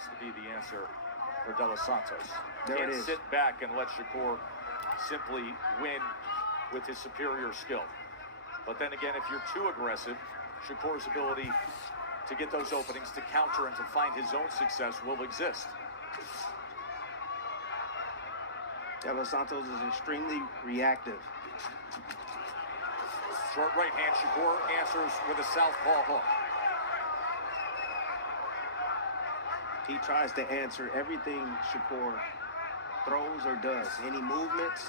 has to be the answer for De Los Santos. There it is. Can't sit back and let Shakur simply win with his superior skill. But then again, if you're too aggressive, Shakur's ability to get those openings, to counter and to find his own success will exist. De Los Santos is extremely reactive. Short right hand, Shakur answers with a southpaw hook. He tries to answer everything Shakur throws or does. Any movements,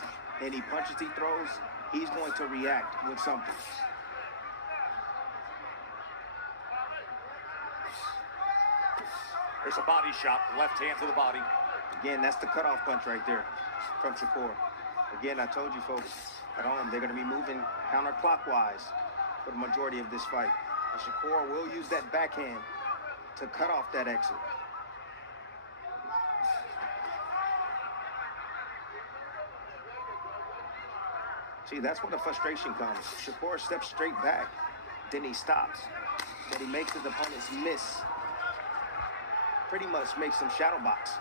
any punches he throws, he's going to react with something. There's a body shot, left hand to the body. Again, that's the cutoff punch right there from Shakur. Again, I told you folks at home, they're going to be moving counterclockwise for the majority of this fight. And Shakur will use that backhand to cut off that exit. See, that's where the frustration comes. Shakur steps straight back, then he stops, but he makes his opponents miss. Pretty much makes them shadow box.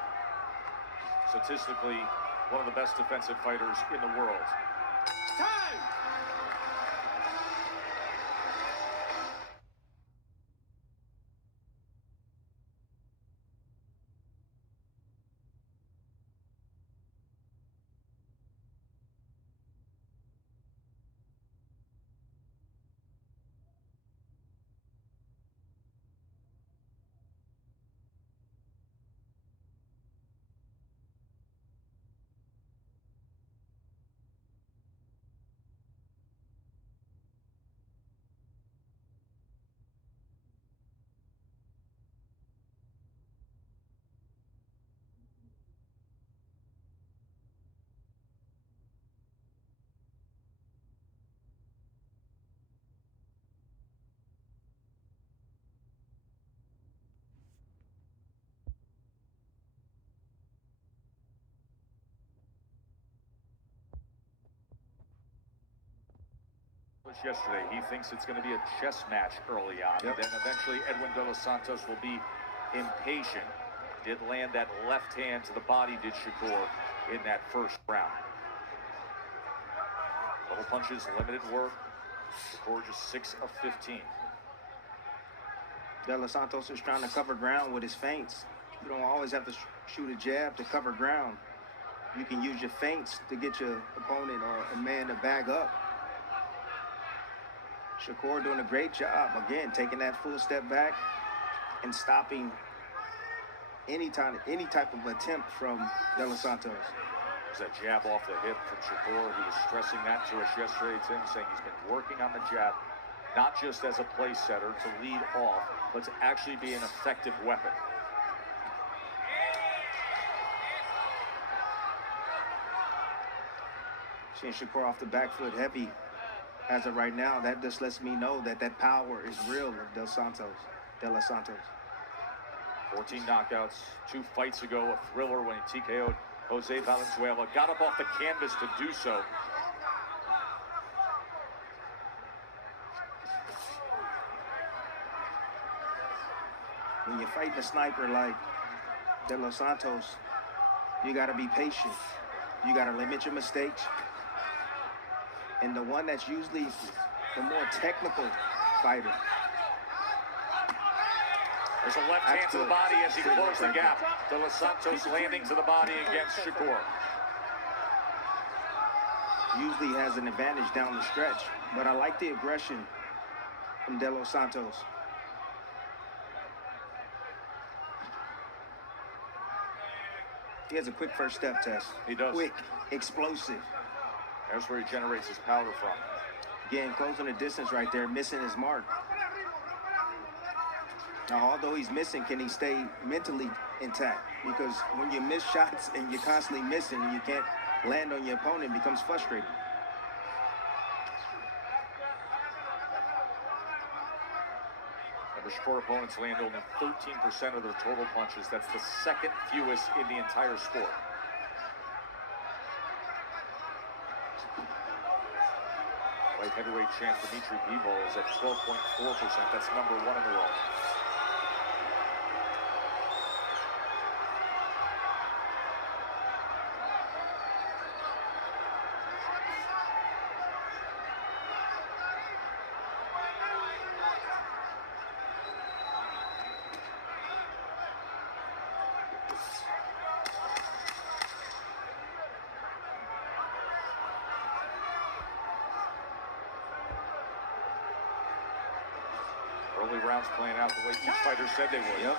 Statistically, one of the best defensive fighters in the world. Time! Yesterday, he thinks it's going to be a chess match early on. Yep. And then eventually Edwin De Los Santos will be impatient. Did land that left hand to the body, did Shakur, in that first round. Double punches, limited work. Shakur just 6 of 15. De Los Santos is trying to cover ground with his feints. You don't always have to shoot a jab to cover ground. You can use your feints to get your opponent or a man to bag up. Shakur doing a great job, again, taking that full step back and stopping any type of attempt from De Los Santos. There's that jab off the hip from Shakur. He was stressing that to us yesterday, Tim, saying he's been working on the jab, not just as a place setter to lead off, but to actually be an effective weapon. Seeing Shakur off the back foot heavy as of right now, that just lets me know that that power is real of De Los Santos. 14 knockouts, 2 fights ago, a thriller when he TKO'd Jose Valenzuela. Got up off the canvas to do so. When you're fighting a sniper like De Los Santos, you got to be patient. You got to limit your mistakes. And the one that's usually the more technical fighter. There's a left hand to the body as he closed the gap. De Los Santos landing to the body against Shakur. Usually has an advantage down the stretch, but I like the aggression from De Los Santos. He has a quick first step, Tess. He does. Quick, explosive. There's where he generates his powder from. Again, closing the distance right there, missing his mark. Now, although he's missing, can he stay mentally intact? Because when you miss shots and you're constantly missing and you can't land on your opponent, it becomes frustrating. The Shakur opponents land only 13% of their total punches. That's the second fewest in the entire sport. Light heavyweight champ Dimitri Bivol is at 12.4%. That's number 1 in the world. rounds playing out the way each fighter said they would. Yep.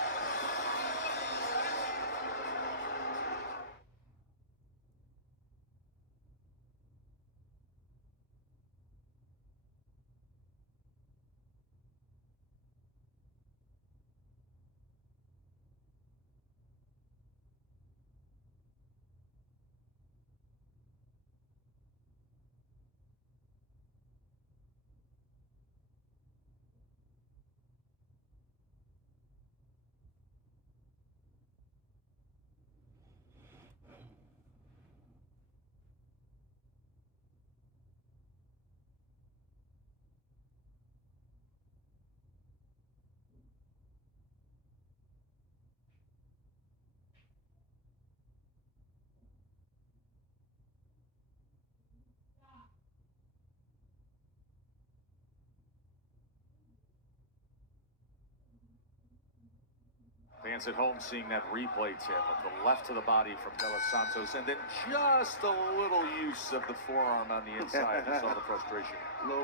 Fans at home seeing that replay tip of the left to the body from De Los Santos, and then just a little use of the forearm on the inside. You saw the frustration. Little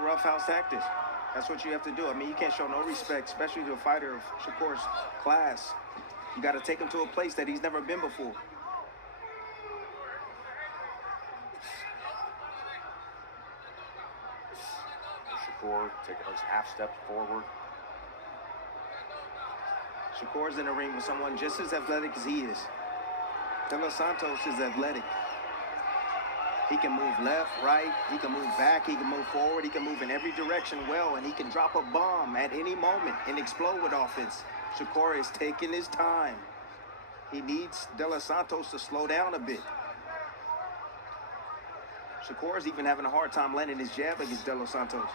roughhouse tactics. That's what you have to do. I mean, you can't show no respect, especially to a fighter of Shakur's class. You got to take him to a place that he's never been before. Shakur taking those half steps forward. Shakur's in the ring with someone just as athletic as he is. De Los Santos is athletic. He can move left, right, he can move back, he can move forward, he can move in every direction well, and he can drop a bomb at any moment and explode with offense. Shakur is taking his time. He needs De Los Santos to slow down a bit. Shakur is even having a hard time landing his jab against De Los Santos.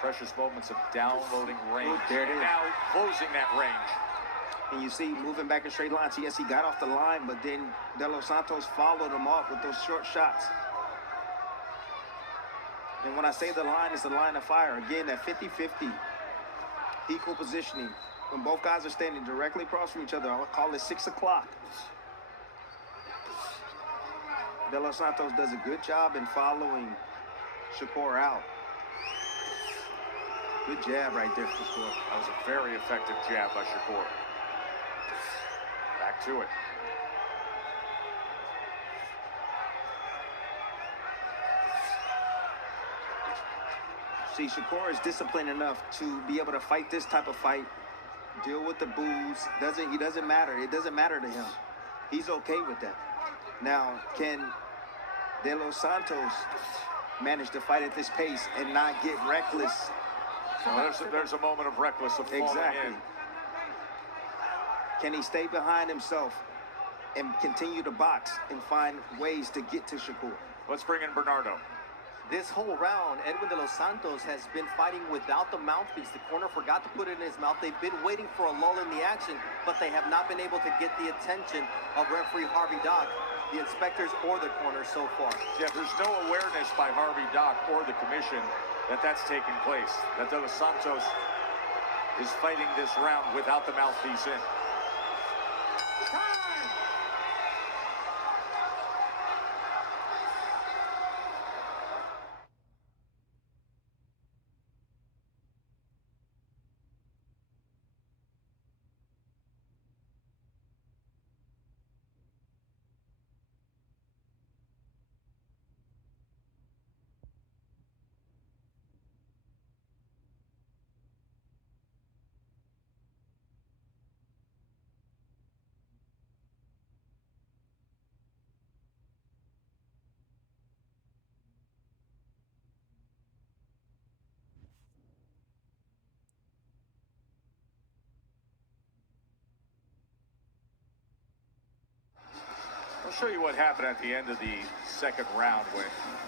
Precious moments of downloading range. There it is. Now closing that range. And you see, moving back in straight lines. Yes, he got off the line, but then De Los Santos followed him off with those short shots. And when I say the line, it's the line of fire. Again, that 50-50 equal positioning. When both guys are standing directly across from each other, I'll call it 6 o'clock. De Los Santos does a good job in following Shakur out. Good jab right there for Shakur. That was a very effective jab by Shakur. Back to it. See, Shakur is disciplined enough to be able to fight this type of fight, deal with the boos. He doesn't matter. It doesn't matter to him. He's okay with that. Now, can De Los Santos manage to fight at this pace and not get reckless? Well, there's a moment of reckless of falling Exactly. in. Can he stay behind himself and continue to box and find ways to get to Shakur? Let's bring in Bernardo. This whole round, Edwin De Los Santos has been fighting without the mouthpiece. The corner forgot to put it in his mouth. They've been waiting for a lull in the action, but they have not been able to get the attention of referee Harvey Dock, the inspectors, or the corner so far. Yeah, there's no awareness by Harvey Dock or the commission that that's taking place. That De Los Santos is fighting this round without the mouthpiece in. I'll show you what happened at the end of the second round when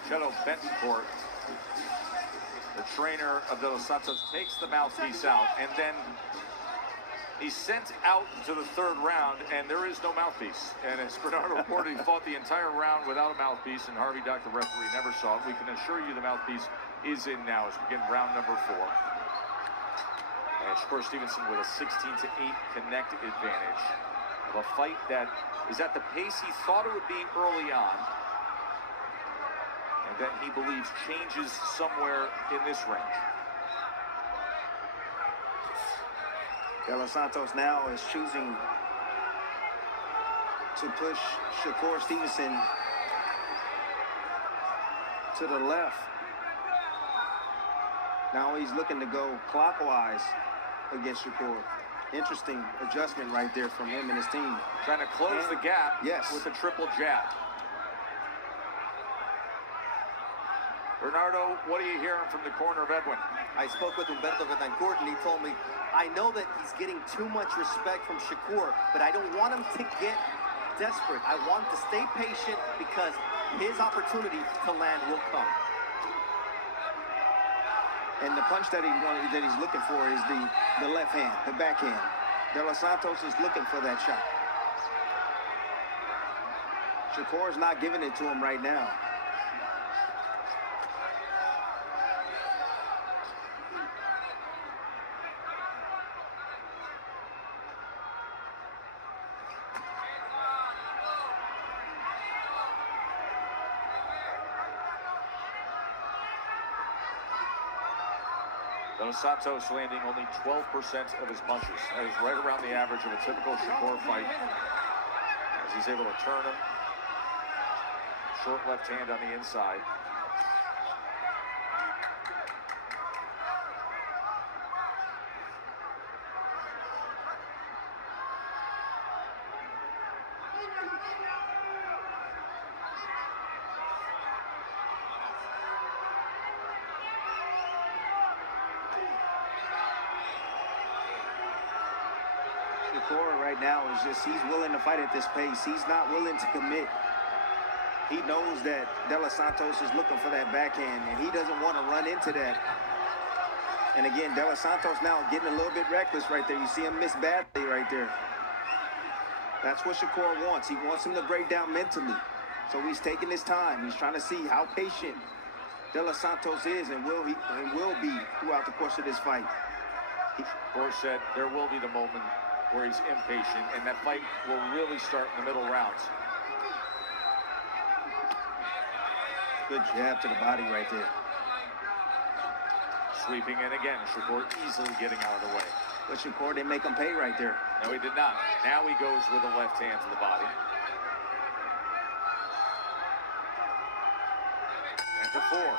Chelo Betancourt The trainer of De Los Santos takes the mouthpiece out, and then he's sent out to the third round, and there is no mouthpiece. And as Bernardo reported, he fought the entire round without a mouthpiece, and Harvey Dock, the referee, never saw it. We can assure you the mouthpiece is in now as we begin round number 4. And Shakur Stevenson with a 16-8 connect advantage of a fight that is at the pace he thought it would be early on, and then he believes changes somewhere in this range. De Los Santos now is choosing to push Shakur Stevenson to the left. Now he's looking to go clockwise against Shakur. Interesting adjustment right there from him and his team. Trying to close the gap yes, with a triple jab. Bernardo, what are you hearing from the corner of Edwin? I spoke with Humberto Betancourt, and he told me, I know that he's getting too much respect from Shakur, but I don't want him to get desperate. I want him to stay patient because his opportunity to land will come. And the punch that he's looking for is the left hand, the backhand. De Los Santos is looking for that shot. Shakur's not giving it to him right now. Dos Santos landing only 12% of his punches. That is right around the average of a typical Shakur fight. As he's able to turn him. Short left hand on the inside. Shakur right now is he's willing to fight at this pace. He's not willing to commit. He knows that De Los Santos is looking for that backhand, and he doesn't want to run into that. And again, De Los Santos now getting a little bit reckless right there. You see him miss badly right there. That's what Shakur wants. He wants him to break down mentally. So he's taking his time. He's trying to see how patient De Los Santos is and will be throughout the course of this fight. Shakur said there will be the moment where he's impatient, and that fight will really start in the middle rounds. Good jab to the body right there. Sweeping in again, Shakur easily getting out of the way. But Shakur didn't make him pay right there. No, he did not. Now he goes with a left hand to the body. And to 4.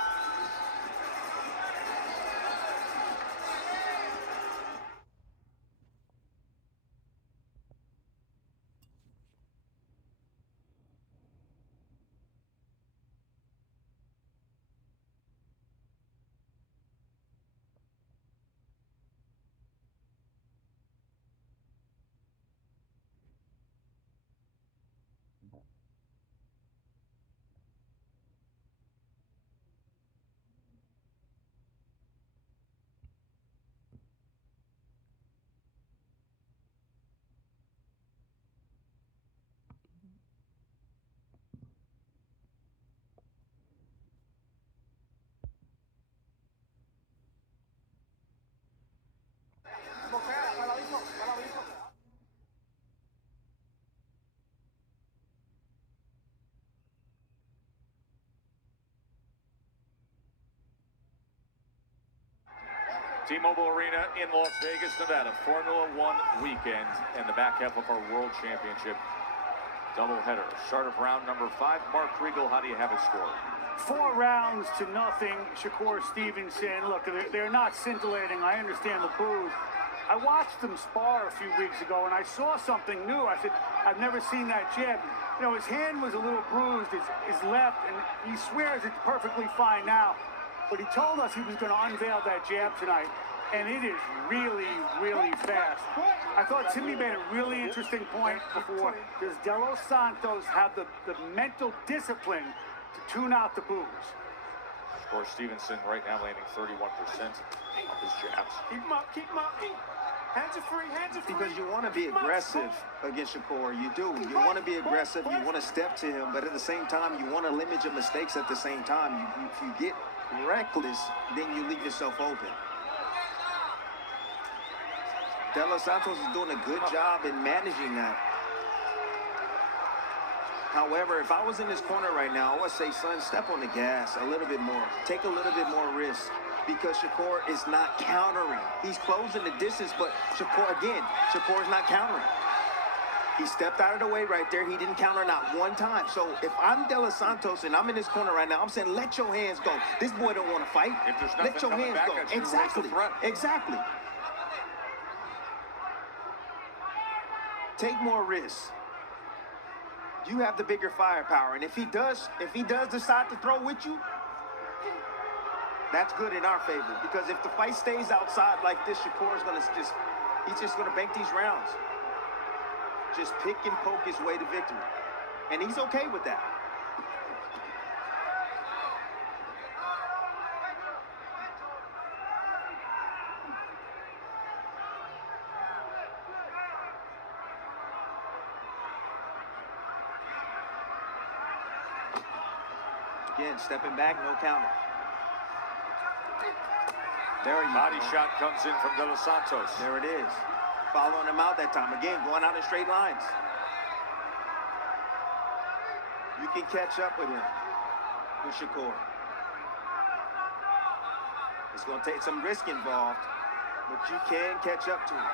T-Mobile Arena in Las Vegas, Nevada. Formula One weekend and the back half of our World Championship doubleheader. Start of round number 5. Mark Kriegel, how do you have it scored? 4 rounds to nothing. Shakur Stevenson. Look, they're not scintillating. I understand the boos. I watched them spar a few weeks ago, and I saw something new. I said, I've never seen that jab. You know, his hand was a little bruised, his left, and he swears it's perfectly fine now. But he told us he was going to unveil that jab tonight, and it is really, really fast. I thought Timmy made a really interesting point before. Does De Los Santos have the mental discipline to tune out the boos? Of course, Stevenson right now landing 31% of his jabs. Keep him up, keep him up. Hands are free, hands are free. Because you want to be aggressive against Shakur. You do. You want to be aggressive. You want to step to him. But at the same time, you want to limit your mistakes at the same time. If you get reckless, then you leave yourself open. De Los Santos is doing a good job in managing that. However, if I was in this corner right now, I would say, son, step on the gas a little bit more. Take a little bit more risk because Shakur is not countering. He's closing the distance, but Shakur is not countering. He stepped out of the way right there. He didn't counter not one time. So if I'm De Los Santos and I'm in this corner right now, I'm saying, let your hands go. This boy don't want to fight. If there's nothing let your coming hands back go. at you, Exactly. where's the threat? Exactly. Take more risks. You have the bigger firepower, and if he does decide to throw with you, that's good in our favor. Because if the fight stays outside like this, Shakur is he's just gonna bank these rounds. Just pick and poke his way to victory, and he's okay with that. Again, stepping back, no counter. There you Body go. shot comes in from De Los Santos. There it is. Following him out that time. Again, going out in straight lines. You can catch up with him, with Shakur. It's going to take some risk involved, but you can catch up to him.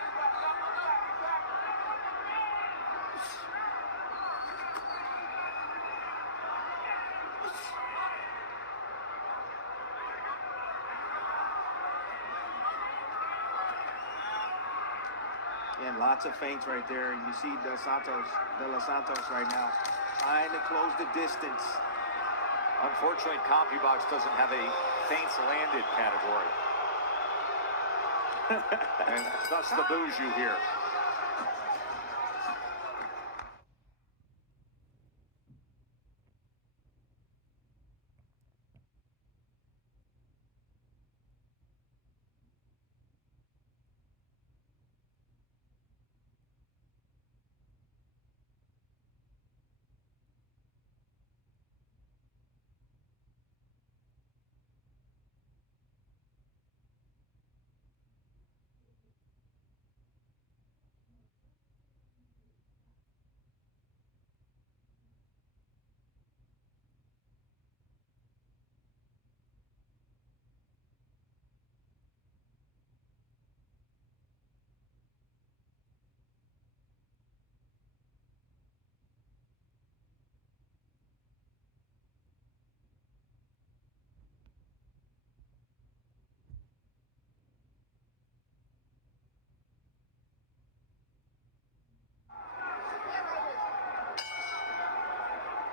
Again, lots of feints right there. You see De Los Santos right now trying to close the distance. Unfortunately, CompuBox doesn't have a feints landed category. And thus the boos you hear.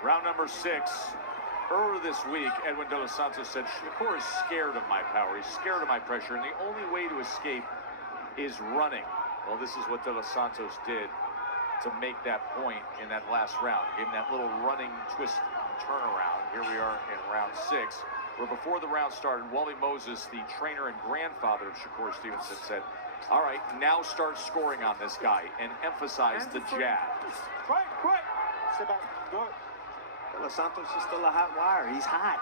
Round number 6. Earlier this week, Edwin De Los Santos said, Shakur is scared of my power. He's scared of my pressure, and the only way to escape is running. Well, this is what De Los Santos did to make that point in that last round. Gave him that little running twist and turnaround. Here we are in round 6, where before the round started, Wally Moses, the trainer and grandfather of Shakur Stevenson, said, all right, now start scoring on this guy and emphasize the jab. Quick. Step back. Good. De Los Santos is still a hot wire. He's hot.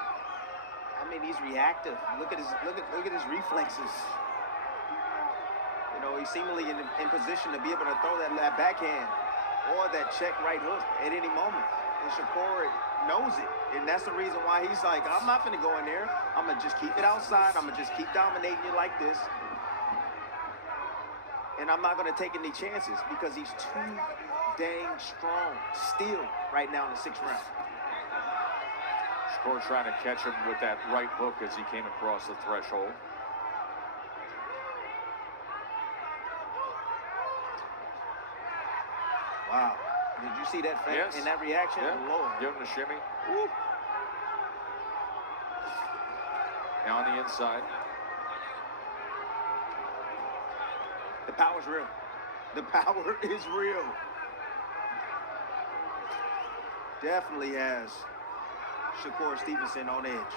I mean, he's reactive. Look at his reflexes. You know, he's seemingly in position to be able to throw that backhand or that check right hook at any moment. And Shakur knows it, and that's the reason why he's like, I'm not gonna go in there. I'm gonna just keep it outside. I'm gonna just keep dominating you like this, and I'm not gonna take any chances because he's too dang strong still right now in the 6th round. Shakur trying to catch him with that right hook as he came across the threshold. Wow. Did you see that feint Yes. and that reaction? Yeah. Lord. Give him the shimmy. Woo. Now on the inside. The power's real. The power is real. Definitely has Shakur Stevenson on edge.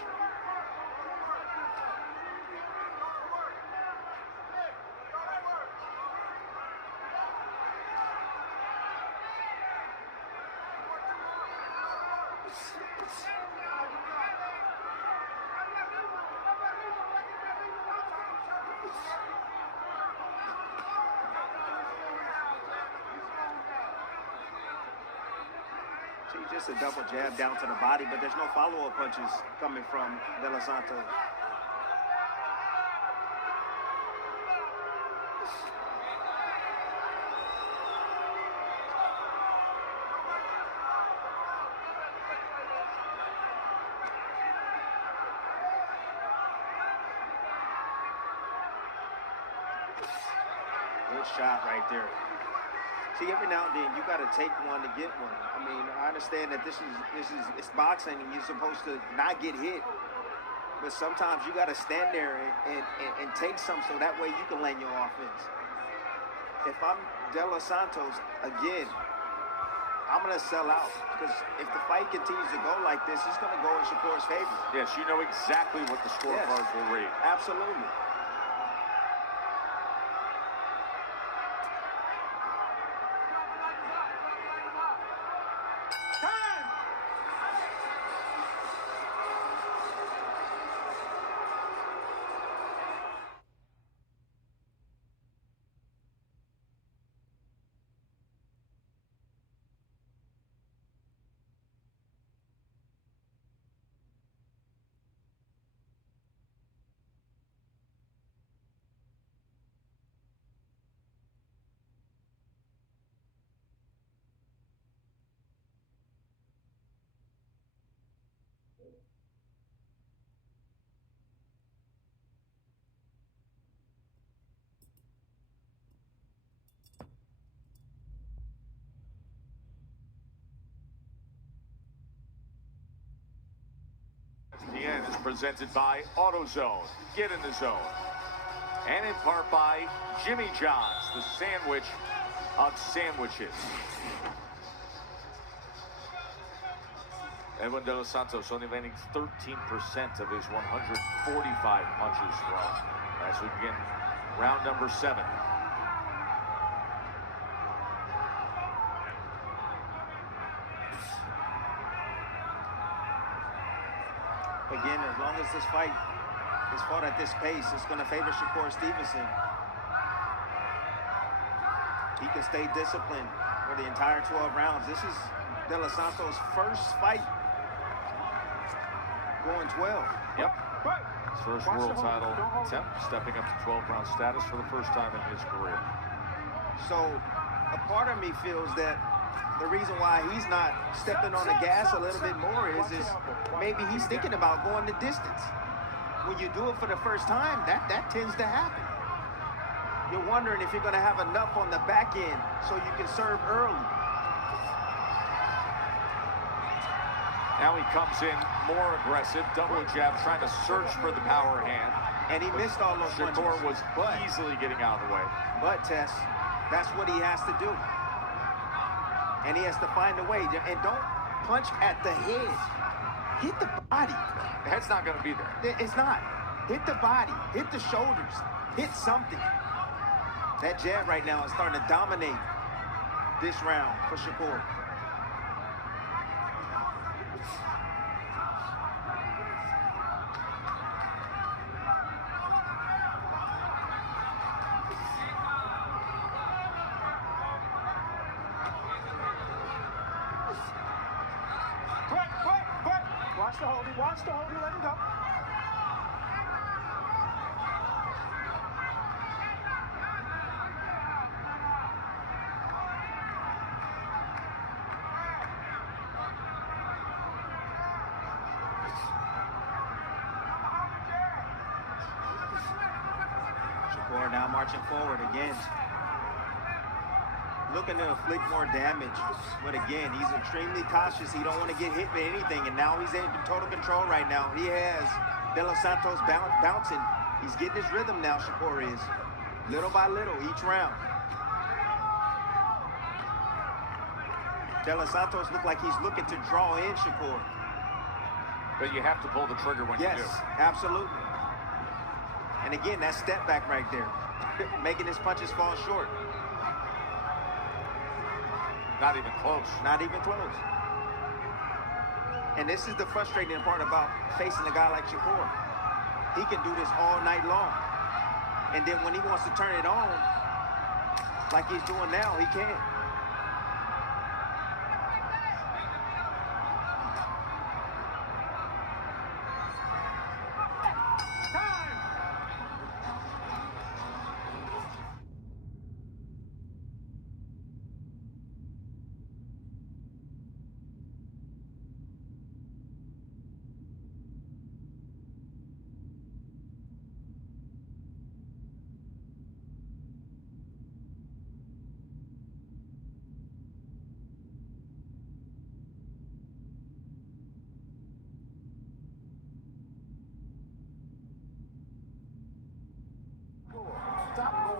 See, just a double jab down to the body, but there's no follow-up punches coming from De Los Santos. Good shot right there. See, every now and then you got to take one to get one. I mean, I understand that it's boxing and you're supposed to not get hit, but sometimes you got to stand there and take some so that way you can land your offense. If I'm De Los Santos, again, I'm going to sell out because if the fight continues to go like this, it's going to go in Shakur's favor. Yes, you know exactly what the scorecard will read. Absolutely. ESPN is presented by AutoZone. Get in the zone. And in part by Jimmy John's, the sandwich of sandwiches. Edwin De Los Santos only landing 13% of his 145 punches thrown as we begin round number 7. Again, as long as this fight is fought at this pace, it's going to favor Shakur Stevenson. He can stay disciplined for the entire 12 rounds. This is De Los Santos' first fight going 12. Yep. His first world title attempt, stepping up to 12-round status for the first time in his career. So a part of me feels that the reason why he's not stepping on the gas a little bit more is maybe he's thinking about going the distance. When you do it for the first time, that tends to happen. You're wondering if you're going to have enough on the back end so you can serve early. Now he comes in more aggressive, double jab, trying to search for the power hand. And he missed all those punches. Shakur was easily getting out of the way. But, Tess, that's what he has to do. And he has to find a way. And don't punch at the head. Hit the body. The head's not going to be there. It's not. Hit the body. Hit the shoulders. Hit something. That jab right now is starting to dominate this round for Shakur. Watch the hold, let him go. Shakur now marching forward again. Looking to inflict more damage, but again, he's extremely cautious. He don't want to get hit with anything, and now he's in total control right now. He has De Los Santos bouncing. He's getting his rhythm now, Shakur is. Little by little, each round. De Los Santos look like he's looking to draw in Shakur. But you have to pull the trigger when you do. Yes, absolutely. And again, that step back right there, making his punches fall short. Not even close. Not even close. And this is the frustrating part about facing a guy like Shakur. He can do this all night long. And then when he wants to turn it on, like he's doing now, he can.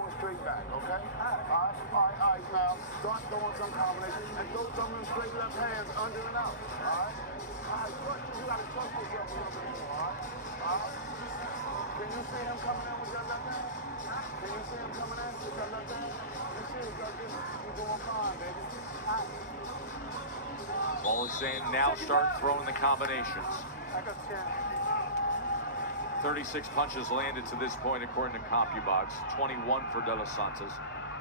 going straight back, okay? All right, now start throwing some combinations and throw some of them straight left hands under and out, all right? You gotta trust yourself a little bit more, all right? Can you see him coming in with that left hand? Can you see him coming in with that left hand? You see it, you're doing fine, baby. All right. Ball is saying now start throwing the combinations. I got 10. 36 punches landed to this point according to CompuBox. 21 for De Los Santos.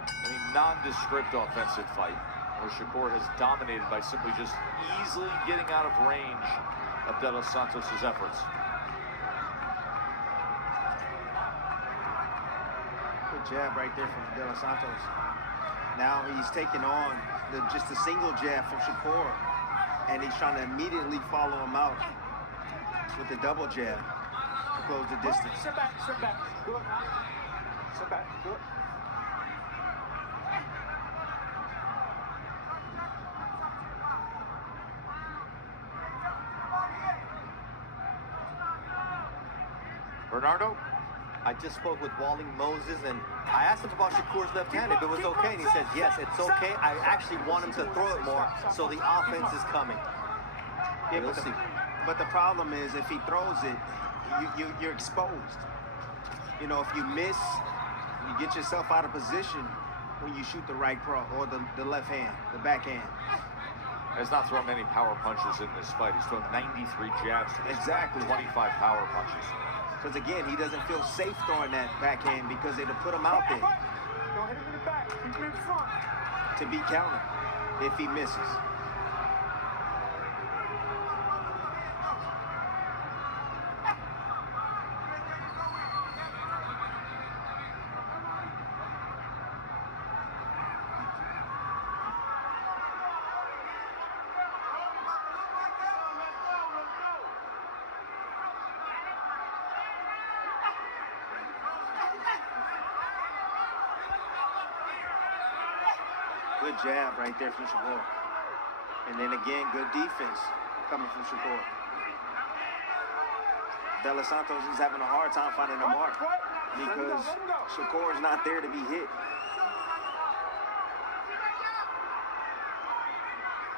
A nondescript offensive fight where Shakur has dominated by simply just easily getting out of range of De Los Santos' efforts. Good jab right there from De Los Santos. Now he's taking on just a single jab from Shakur, and he's trying to immediately follow him out with the double jab to close the distance. Sit back, good. Sit back, good. Bernardo? I just spoke with Walling Moses, and I asked him about Shakur's left hand if it was okay, and he said, yes, it's okay. I actually want him to throw it more, so the offense is coming. Yeah, We'll see. but the problem is if he throws it, you're exposed. You know, if you miss, you get yourself out of position when you shoot the right cross or the left hand, the backhand. Has not thrown many power punches in this fight. He's thrown 93 jabs to this Exactly. 25 power punches. Because again, he doesn't feel safe throwing that backhand because it'll put him out there Don't hit him in the back. Keep him in front. to be countered if he misses. Good jab right there from Shakur. And then again, good defense coming from Shakur. De Los Santos is having a hard time finding a mark because Shakur is not there to be hit.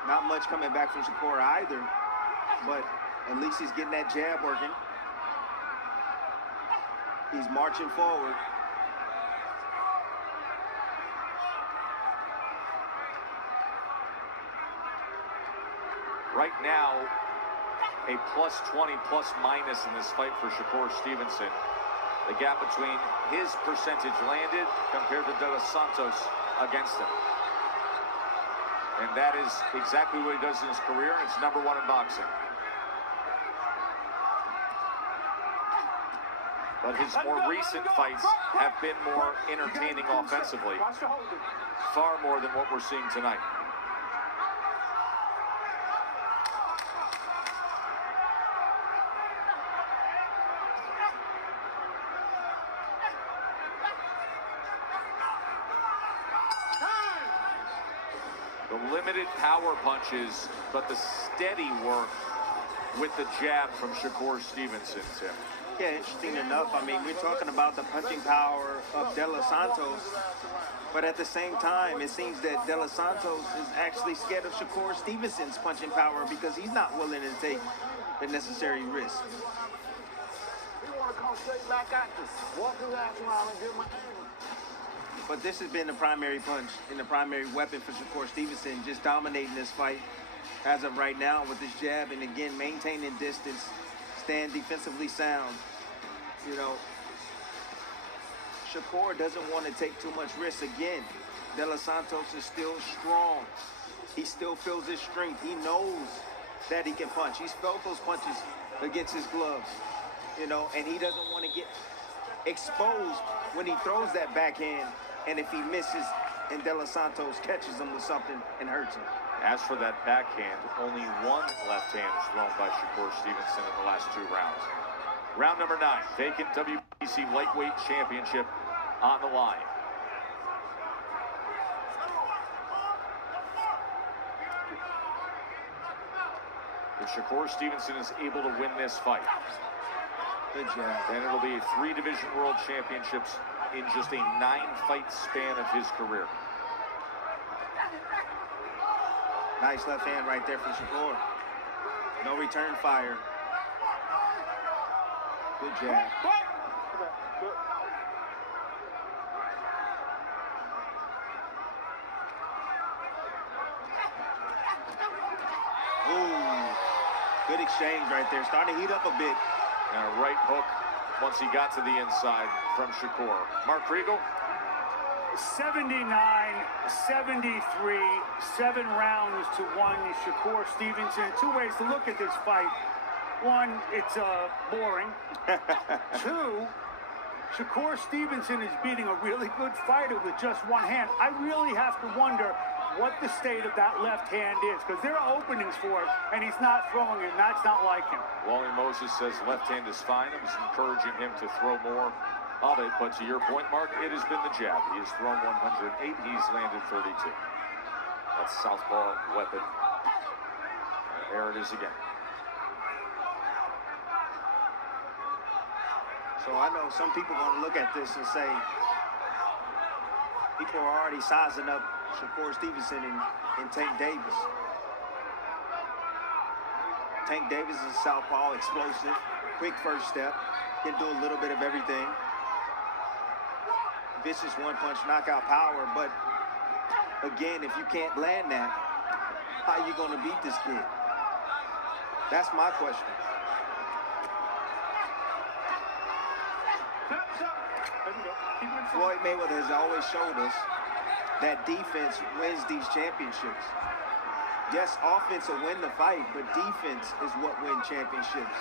Not much coming back from Shakur either, but at least he's getting that jab working. He's marching forward. Right now, a plus 20, plus minus in this fight for Shakur Stevenson. The gap between his percentage landed compared to De Los Santos against him. And that is exactly what he does in his career, and it's #1 in boxing. But his more recent fights have been more entertaining offensively, far more than what we're seeing tonight. The limited power punches, but the steady work with the jab from Shakur Stevenson, Tim. Yeah, interesting enough. I mean, we're talking about the punching power of De Los Santos, but at the same time, it seems that De Los Santos is actually scared of Shakur Stevenson's punching power because he's not willing to take the necessary risk. You want to come straight back at this. Walk his ass around and give my But this has been the primary punch and the primary weapon for Shakur Stevenson, just dominating this fight as of right now with his jab and again maintaining distance, staying defensively sound. You know, Shakur doesn't want to take too much risk again. De Los Santos is still strong. He still feels his strength. He knows that he can punch. He's felt those punches against his gloves, you know, and he doesn't want to get exposed when he throws that backhand. And if he misses and De Los Santos catches him with something and hurts him. As for that backhand, only one left hand is thrown by Shakur Stevenson in the last 2 rounds. Round number 9, vacant WBC lightweight championship on the line. If Shakur Stevenson is able to win this fight, Good job. then it'll be 3 division world championships in just a 9-fight span of his career. Nice left hand right there from Shakur. No return fire. Good jab. Ooh, good exchange right there. Starting to heat up a bit. And a right hook once he got to the inside from Shakur. Mark Kriegel. 79, 73, 7 rounds to 1. Shakur Stevenson. 2 ways to look at this fight. 1, it's boring. 2, Shakur Stevenson is beating a really good fighter with just 1 hand. I really have to wonder what the state of that left hand is, because there are openings for it, and he's not throwing it, and that's not like him. Wally Moses says left hand is fine. I was encouraging him to throw more of it, but to your point, Mark, it has been the jab. He has thrown 108. He's landed 32. That's southpaw weapon. And there it is again. So I know some people are going to look at this and say, people are already sizing up Shakur Stevenson and Tank Davis. Tank Davis is a southpaw, explosive, quick first step, can do a little bit of everything. Vicious one-punch knockout power, but again, if you can't land that, how are you going to beat this kid? That's my question. Floyd Mayweather has always showed us that defense wins these championships. Yes, offense will win the fight, but defense is what wins championships.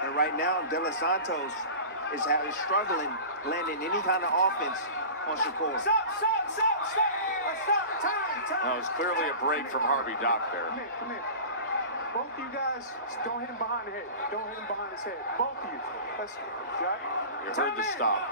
And right now, De Los Santos is struggling landing any kind of offense on Shakur. Stop! Time! That was clearly a break from Harvey Dock there. Come here. Both of you guys, don't hit him behind the head. Don't hit him behind his head. Both of you. Let's go. Right? You heard the stop.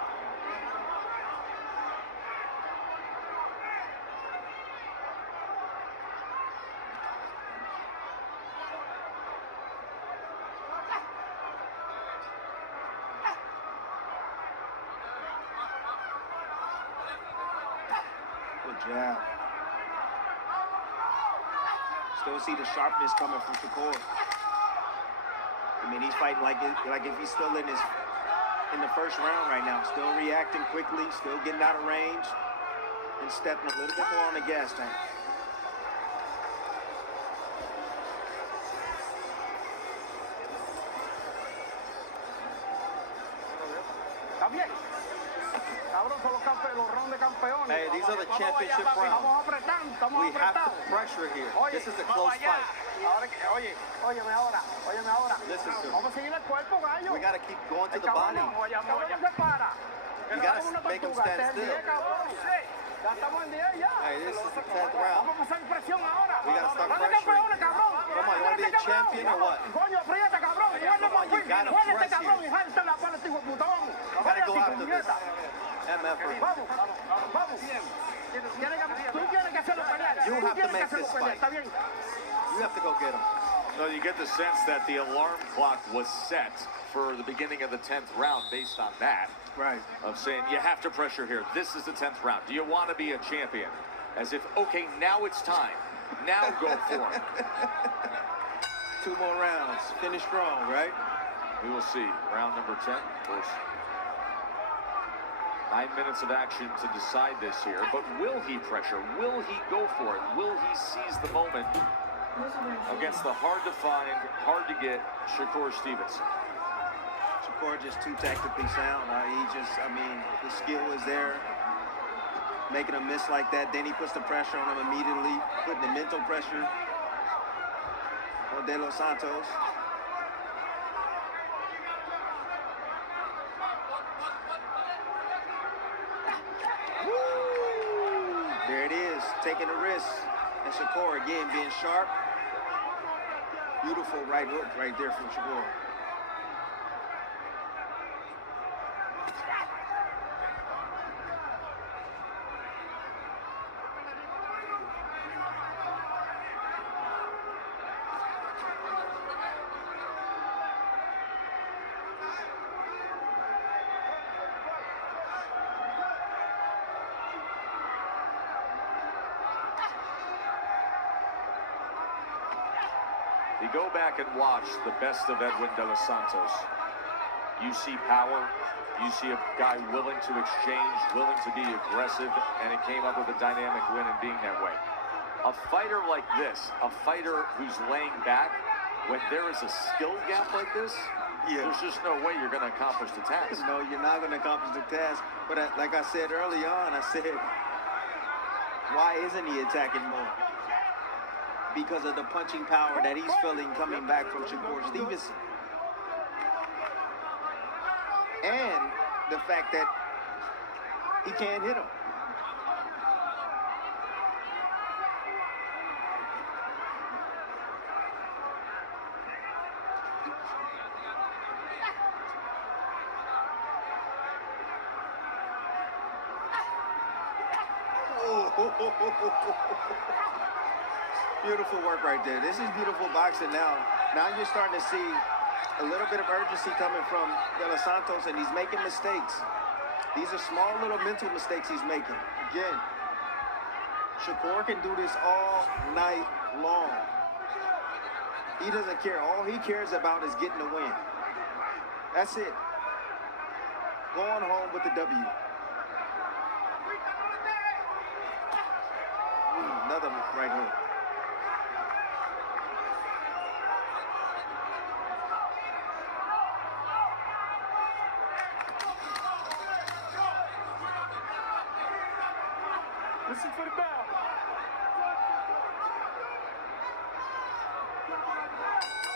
Good jab. Still see the sharpness coming from Shakur. I mean, he's fighting like if he's still in the first round right now. Still reacting quickly, still getting out of range, and stepping a little bit more on the gas tank. Está bien. Cabrón, son los rounds de campeones. Hey, these are the championship rounds. We have to pressure here. This is a close fight. Óyeme ahora. Listen to Vamos a seguir el cuerpo, gallo. We got to keep going to the body. Cabrón, se para. You got to make him stand still. Ya estamos en 10 ya. Hey, this is the 10th round. Vamos a pasar presión ahora. We got to start Dale pressuring. campeones, cabrón. Come on, you want to be a champion or what? Coño, aprieta, cabrón. Come on, you got to press cabrón here. y jalta la pala, hijo de puta. Vamos. You got to go after this MFer. Vamos. Tú tienes que hacerlo pelear. You have to make this fight. Está bien. You have to go get him. So you get the sense that the alarm clock was set for the beginning of the 10th round based on that. Right. Of saying you have to pressure here. This is the 10th round. Do you want to be a champion? As if, okay, now it's time. Now go for it. 2 more rounds. Finish strong, right? We will see. Round number 10, of course. 9 minutes of action to decide this here. But will he pressure? Will he go for it? Will he seize the moment against the hard-to-find, hard-to-get Shakur Stevenson? Shakur just too tactically sound. The skill is there. Making a miss like that, then he puts the pressure on him immediately, putting the mental pressure on De Los Santos. Woo! There it is, taking a risk. And Shakur again being sharp. Beautiful right hook right there from Shakur. You go back and watch the best of Edwin de los Santos. You see power. You see a guy willing to exchange, willing to be aggressive, and it came up with a dynamic win in being that way. A fighter like this, a fighter who's laying back, when there is a skill gap like this, there's just no way you're going to accomplish the task. No, you're not going to accomplish the task. But like I said early on, I said, why isn't he attacking more? Because of the punching power that he's feeling coming back from Shakur Stevenson. And the fact that he can't hit him. Beautiful work right there. This is beautiful boxing now. Now you're starting to see a little bit of urgency coming from De Los Santos, and he's making mistakes. These are small little mental mistakes he's making. Again, Shakur can do this all night long. He doesn't care. All he cares about is getting the win. That's it. Going home with the W. Another right hook. Listen for the bell.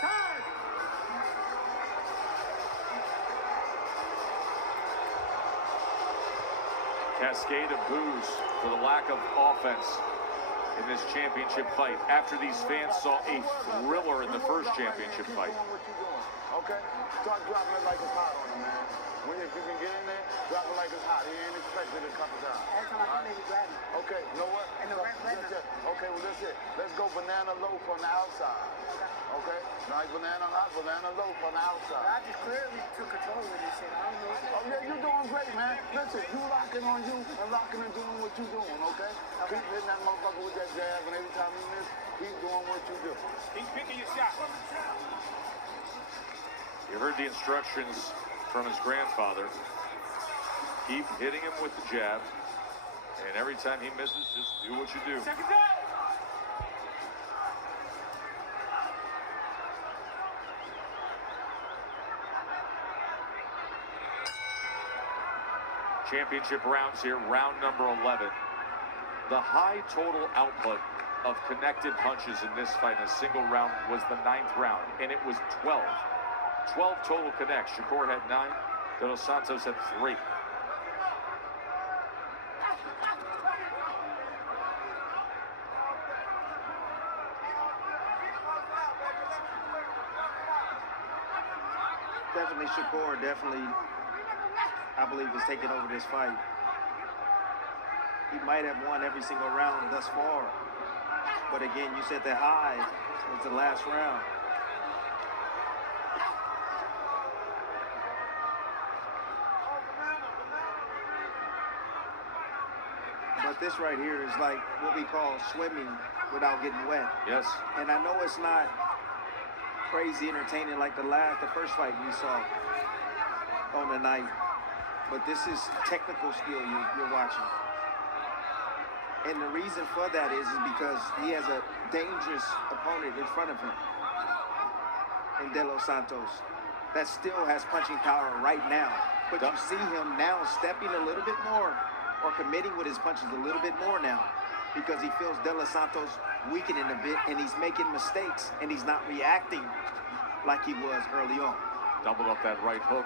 Time. Cascade of boos for the lack of offense in this championship fight after these fans saw a thriller in the first championship fight. Okay? Start dropping it like it's hot on him, man. If you can get in there, drop it like it's hot. He ain't expected it a couple times. Every time I maybe grab it. Okay, you know what? And the red Okay, well, that's it. Let's go banana loaf on the outside. Okay? Nice banana hot, banana loaf on the outside. I just clearly took control of this shit. I don't know. Oh, yeah, you're doing great, man. Listen, you locking on you and locking and doing what you're doing, okay? Keep hitting that motherfucker with that jab, and every time you miss, keep doing what you do. Keep picking your shot. You heard the instructions from his grandfather. Keep hitting him with the jab, and every time he misses, just do what you do. Second down. Championship rounds here, round number 11. The high total output of connected punches in this fight in a single round was the 9th round, and it was 12. 12 total connects. Shakur had 9. De Los Santos had 3. Definitely Shakur, I believe, is taking over this fight. He might have won every single round thus far. But again, you said the high was the last round. But this right here is like what we call swimming without getting wet. Yes. And I know it's not crazy entertaining like the first fight we saw on the night. But this is technical skill you're watching. And the reason for that is because he has a dangerous opponent in front of him in De Los Santos that still has punching power right now. But you see him now stepping a little bit more, or committing with his punches a little bit more now, because he feels De Los Santos weakening a bit, and he's making mistakes, and he's not reacting like he was early on. Doubled up that right hook.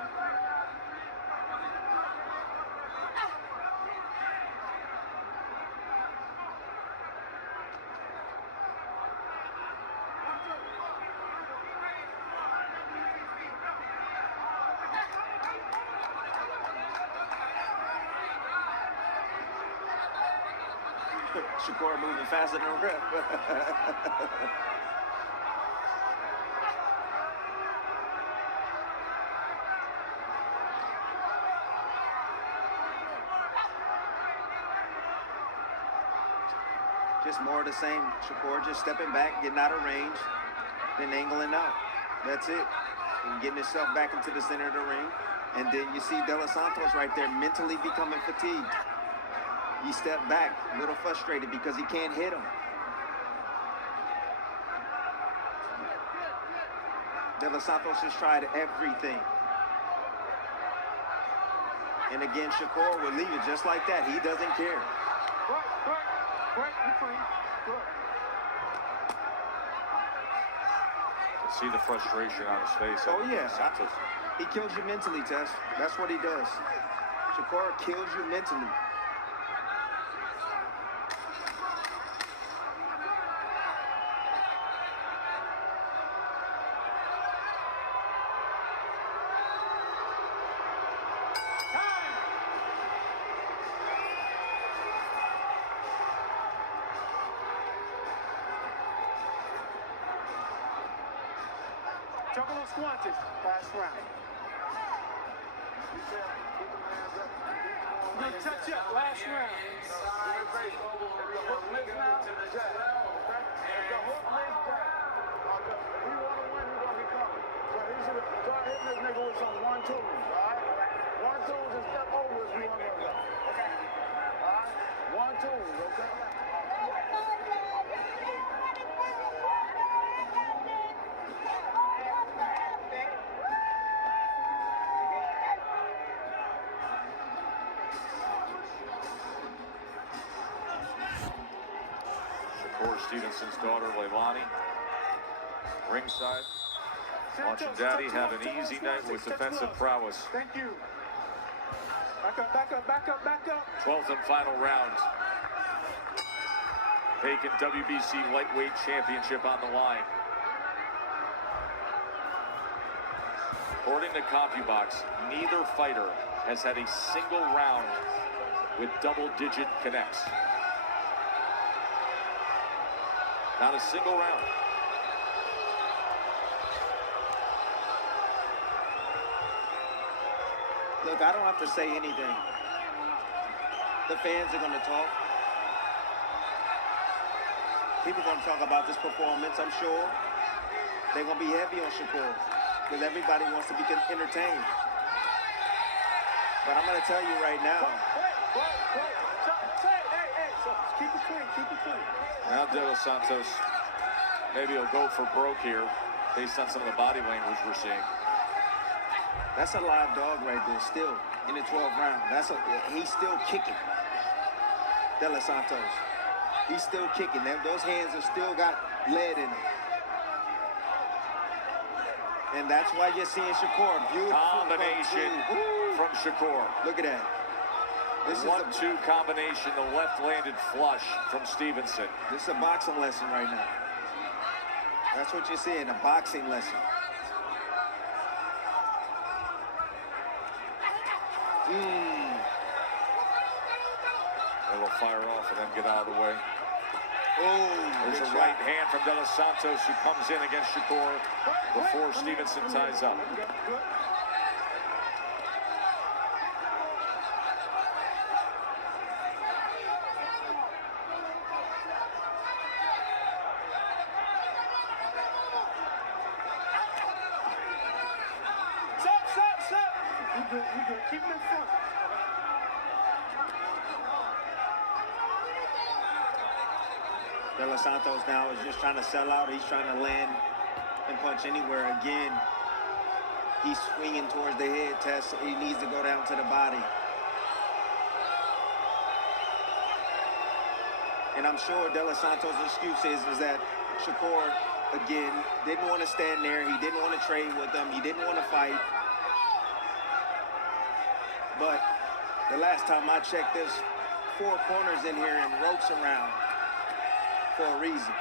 Shakur moving faster than a ref. Just more of the same. Shakur just stepping back, getting out of range. then angling out. That's it. And getting himself back into the center of the ring. And then you see De Los Santos right there mentally becoming fatigued. He stepped back, a little frustrated because he can't hit him. De Los Santos has tried everything. And again, Shakur will leave it just like that. He doesn't care. Right, you're free. Good. You see the frustration on his face. Oh, yeah. Santos. He kills you mentally, Tess. That's what he does. Shakur kills you mentally. Couple of squanches. Last round. No touch up. Last round. Start hitting this nigga with some 1-2s, all right? 1-2s and step over if you want to go. Okay. All right? 1-2s, okay? Shakur Stevenson's daughter, Leilani, ringside. Watching Santos, Daddy touch have left, an touch easy left, night with touch defensive left. prowess. Thank you. Back up, back up, back up, back up. 12th and final round. Vacant WBC lightweight championship on the line. According to CompuBox, neither fighter has had a single round with double-digit connects. Not a single round. Look, I don't have to say anything. The fans are going to talk. People are going to talk about this performance, I'm sure. They're going to be heavy on Shakur because everybody wants to be entertained. But I'm going to tell you right now. Wait. Hey, so keep it clean, keep it clean. Now De Los Santos, maybe he'll go for broke here based on some of the body language we're seeing. That's a live dog right there, still in the 12th round. He's still kicking. De Los Santos. He's still kicking. Those hands have still got lead in them. And that's why you're seeing Shakur. Beautiful Combination from Shakur. Look at that. This is 1-2 combination, the left-landed flush from Stevenson. This is a boxing lesson right now. That's what you're seeing, a boxing lesson. It'll fire off and then get out of the way. Oh, There's a right hand from De Los Santos who comes in against Shakur before Stevenson ties up. Stop. We good. Keep him in front. De Los Santos now is just trying to sell out. He's trying to land and punch anywhere. Again, he's swinging towards the head, Tess. He needs to go down to the body. And I'm sure De Los Santos' excuse is that Shakur, again, didn't want to stand there. He didn't want to trade with them. He didn't want to fight. But the last time I checked, there's 4 corners in here and ropes around for a reason.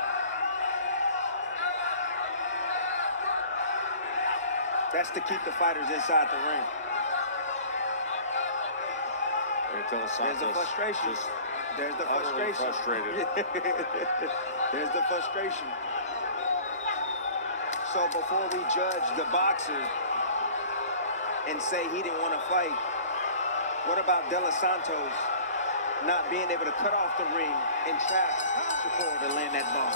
That's to keep the fighters inside the ring. There's the frustration. There's the frustration. Frustrated. There's the frustration. So before we judge the boxer and say he didn't want to fight, what about De Los Santos not being able to cut off the ring and trap Shakur to land that bomb?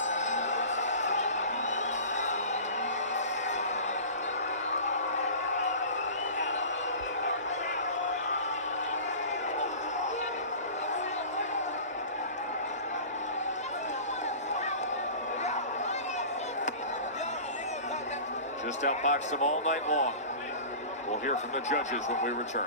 Just outboxed them all night long. We'll hear from the judges when we return.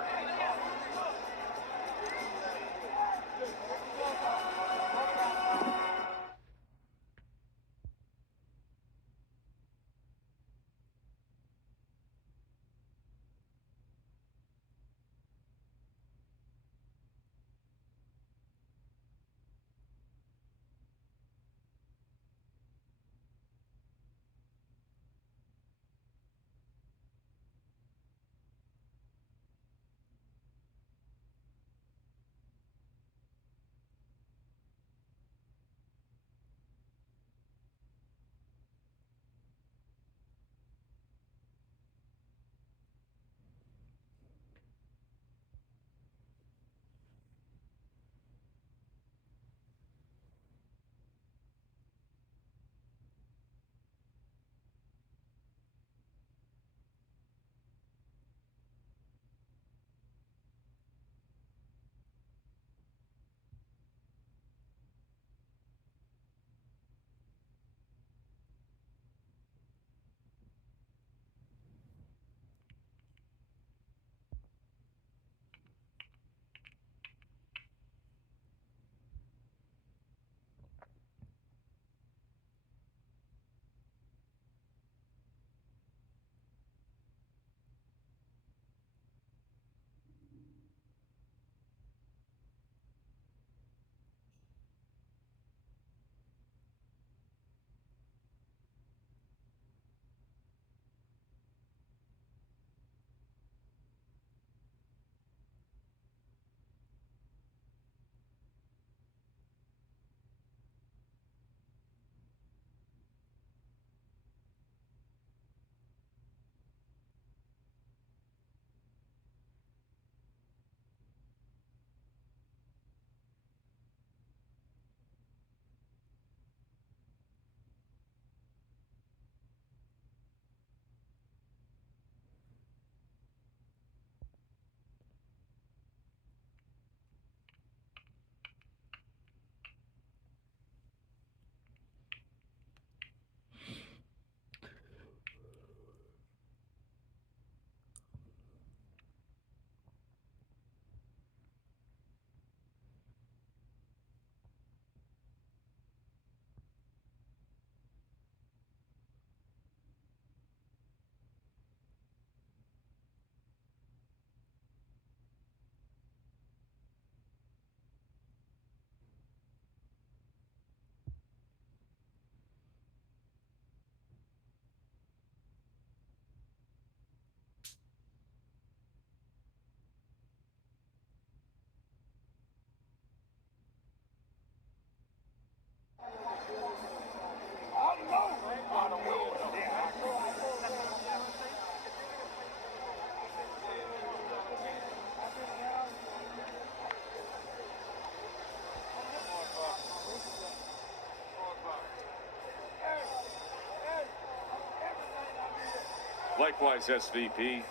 Likewise, SVP.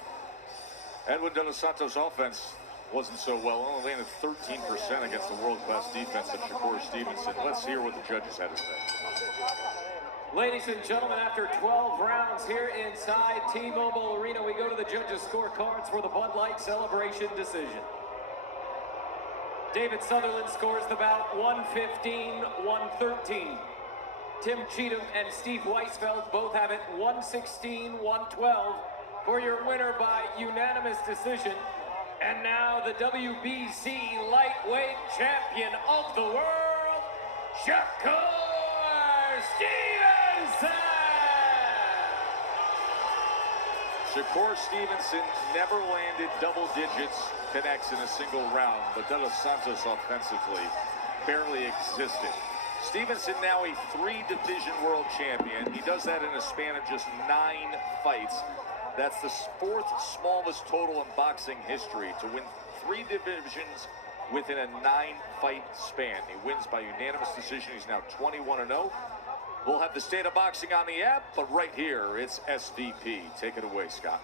Edwin de los Santos' offense wasn't so well. Only landed 13% against the world-class defense of Shakur Stevenson. Let's hear what the judges had to say. Ladies and gentlemen, after 12 rounds here inside T-Mobile Arena, we go to the judges' scorecards for the Bud Light Celebration decision. David Sutherland scores the bout 115-113. Tim Cheatham and Steve Weisfeld both have it 116-112 for your winner by unanimous decision. And now the WBC lightweight champion of the world, Shakur Stevenson! Shakur Stevenson never landed double digits connects in a single round, but De Los Santos offensively barely existed. Stevenson now a 3-division world champion. He does that in a span of just 9 fights. That's the 4th smallest total in boxing history to win 3 divisions within a 9-fight span. He wins by unanimous decision. He's now 21-0. We'll have the State of Boxing on the app, but right here, it's SVP. Take it away, Scott.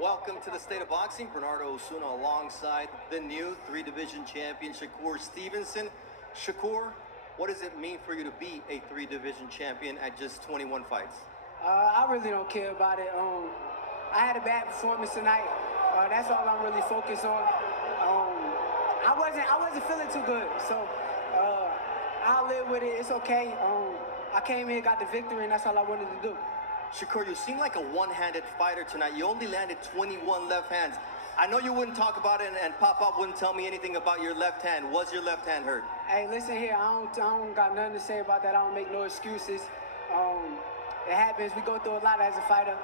Welcome to the State of Boxing. Bernardo Osuna alongside the new three-division champion, Shakur Stevenson. Shakur, what does it mean for you to be a three-division champion at just 21 fights? I really don't care about it. I had a bad performance tonight. That's all I'm really focused on. I wasn't feeling too good, so I'll live with it. It's okay. I came here, got the victory, and that's all I wanted to do. Shakur, you seem like a one-handed fighter tonight. You only landed 21 left hands. I know you wouldn't talk about it, and Pop-Up wouldn't tell me anything about your left hand. Was your left hand hurt? Hey, listen here. I don't got nothing to say about that. I don't make no excuses. It happens. We go through a lot as a fighter.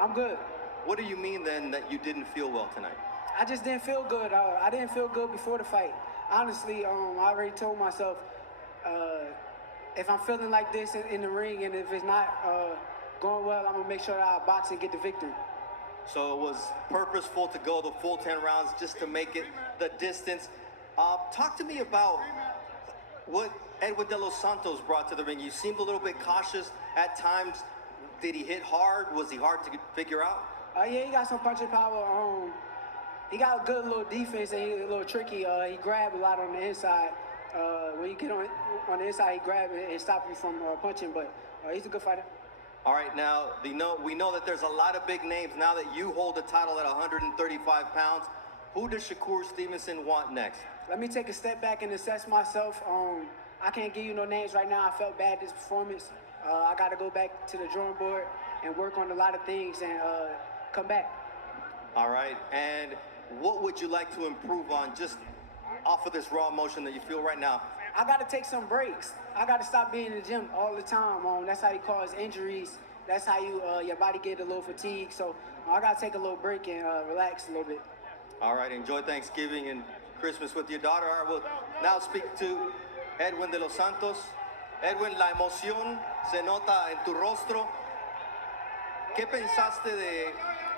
I'm good. What do you mean, then, that you didn't feel well tonight? I just didn't feel good. I didn't feel good before the fight. Honestly, I already told myself, if I'm feeling like this in the ring and if it's not going well, I'm going to make sure that I box and get the victory. So it was purposeful to go the full 10 rounds just to make it the distance. Talk to me about what Edwin de los Santos brought to the ring. You seemed a little bit cautious at times. Did he hit hard? Was he hard to figure out? Yeah, he got some punching power. He got a good little defense and he's a little tricky. He grabbed a lot on the inside. When you get on the inside, he grab it and stop you from punching, but he's a good fighter. All right, now, we know that there's a lot of big names now that you hold the title at 135 pounds. Who does Shakur Stevenson want next? Let me take a step back and assess myself. I can't give you no names right now. I felt bad this performance. I got to go back to the drawing board and work on a lot of things and come back. All right, and what would you like to improve on just off of this raw emotion that you feel right now? I got to take some breaks. I got to stop being in the gym all the time. That's how you cause injuries. That's how your body get a little fatigued. So I got to take a little break and relax a little bit. All right, enjoy Thanksgiving and Christmas with your daughter. All right, we'll now speak to Edwin de los Santos. Edwin, la emoción se nota en tu rostro. ¿Qué pensaste de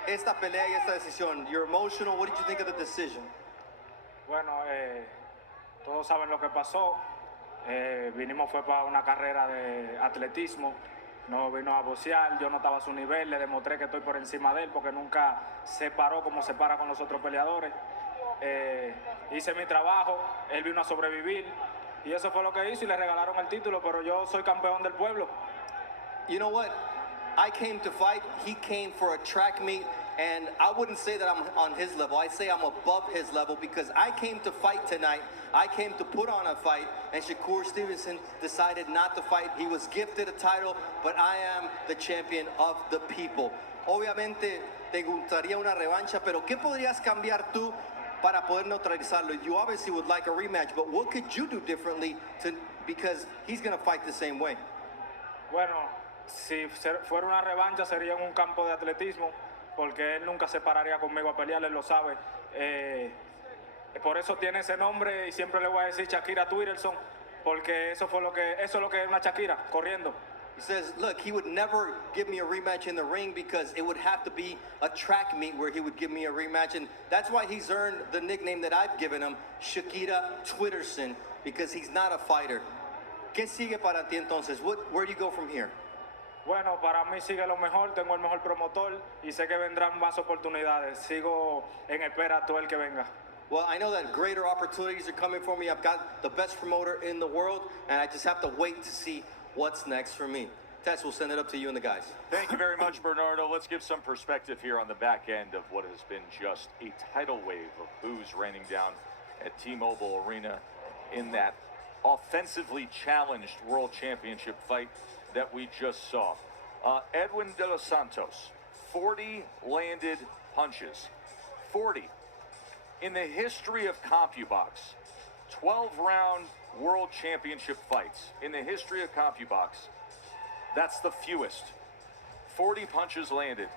esta pelea y esta decisión? You're emotional. What did you think of the decision? Bueno, todos saben lo que pasó. Vinimos fue para una carrera de atletismo. No vino a boxear, yo no estaba a su nivel, le demostré que estoy por encima de él porque nunca se paró como se para con los otros peleadores. Hice mi trabajo, él vino a sobrevivir y eso fue lo que hizo y le regalaron el título, pero yo soy campeón del pueblo. You know what? I came to fight, he came for a track meet, and I wouldn't say that I'm on his level. I say I'm above his level because I came to fight tonight. I came to put on a fight, and Shakur Stevenson decided not to fight. He was gifted a title, but I am the champion of the people. Obviamente, te gustaría una revancha, pero ¿qué podrías cambiar tú para poder neutralizarlo? You obviously would like a rematch, but what could you do differently because he's going to fight the same way? Bueno, si fuera una revancha sería en un campo de atletismo, porque él nunca se pararía conmigo a pelear, él lo sabe. Por eso tiene ese nombre y siempre le voy a decir Shakira Twitterson, porque eso es lo que es una Shakira, corriendo. He says, look, he would never give me a rematch in the ring because it would have to be a track meet where he would give me a rematch, and that's why he's earned the nickname that I've given him, Shakira Twitterson, because he's not a fighter. ¿Qué sigue para ti entonces? Where do you go from here? Bueno, para mí sigue lo mejor, tengo el mejor promotor y sé que vendrán más oportunidades. Sigo en espera a todo el que venga. Well, I know that greater opportunities are coming for me. I've got the best promoter in the world, and I just have to wait to see what's next for me. Tess, we'll send it up to you and the guys. Thank you very much, Bernardo. Let's give some perspective here on the back end of what has been just a tidal wave of boos raining down at T-Mobile Arena in that offensively challenged World Championship fight that we just saw. Edwin de los Santos, 40 landed punches. 40. In the history of CompuBox, 12-round World Championship fights. In the history of CompuBox, that's the fewest. 40 punches landed.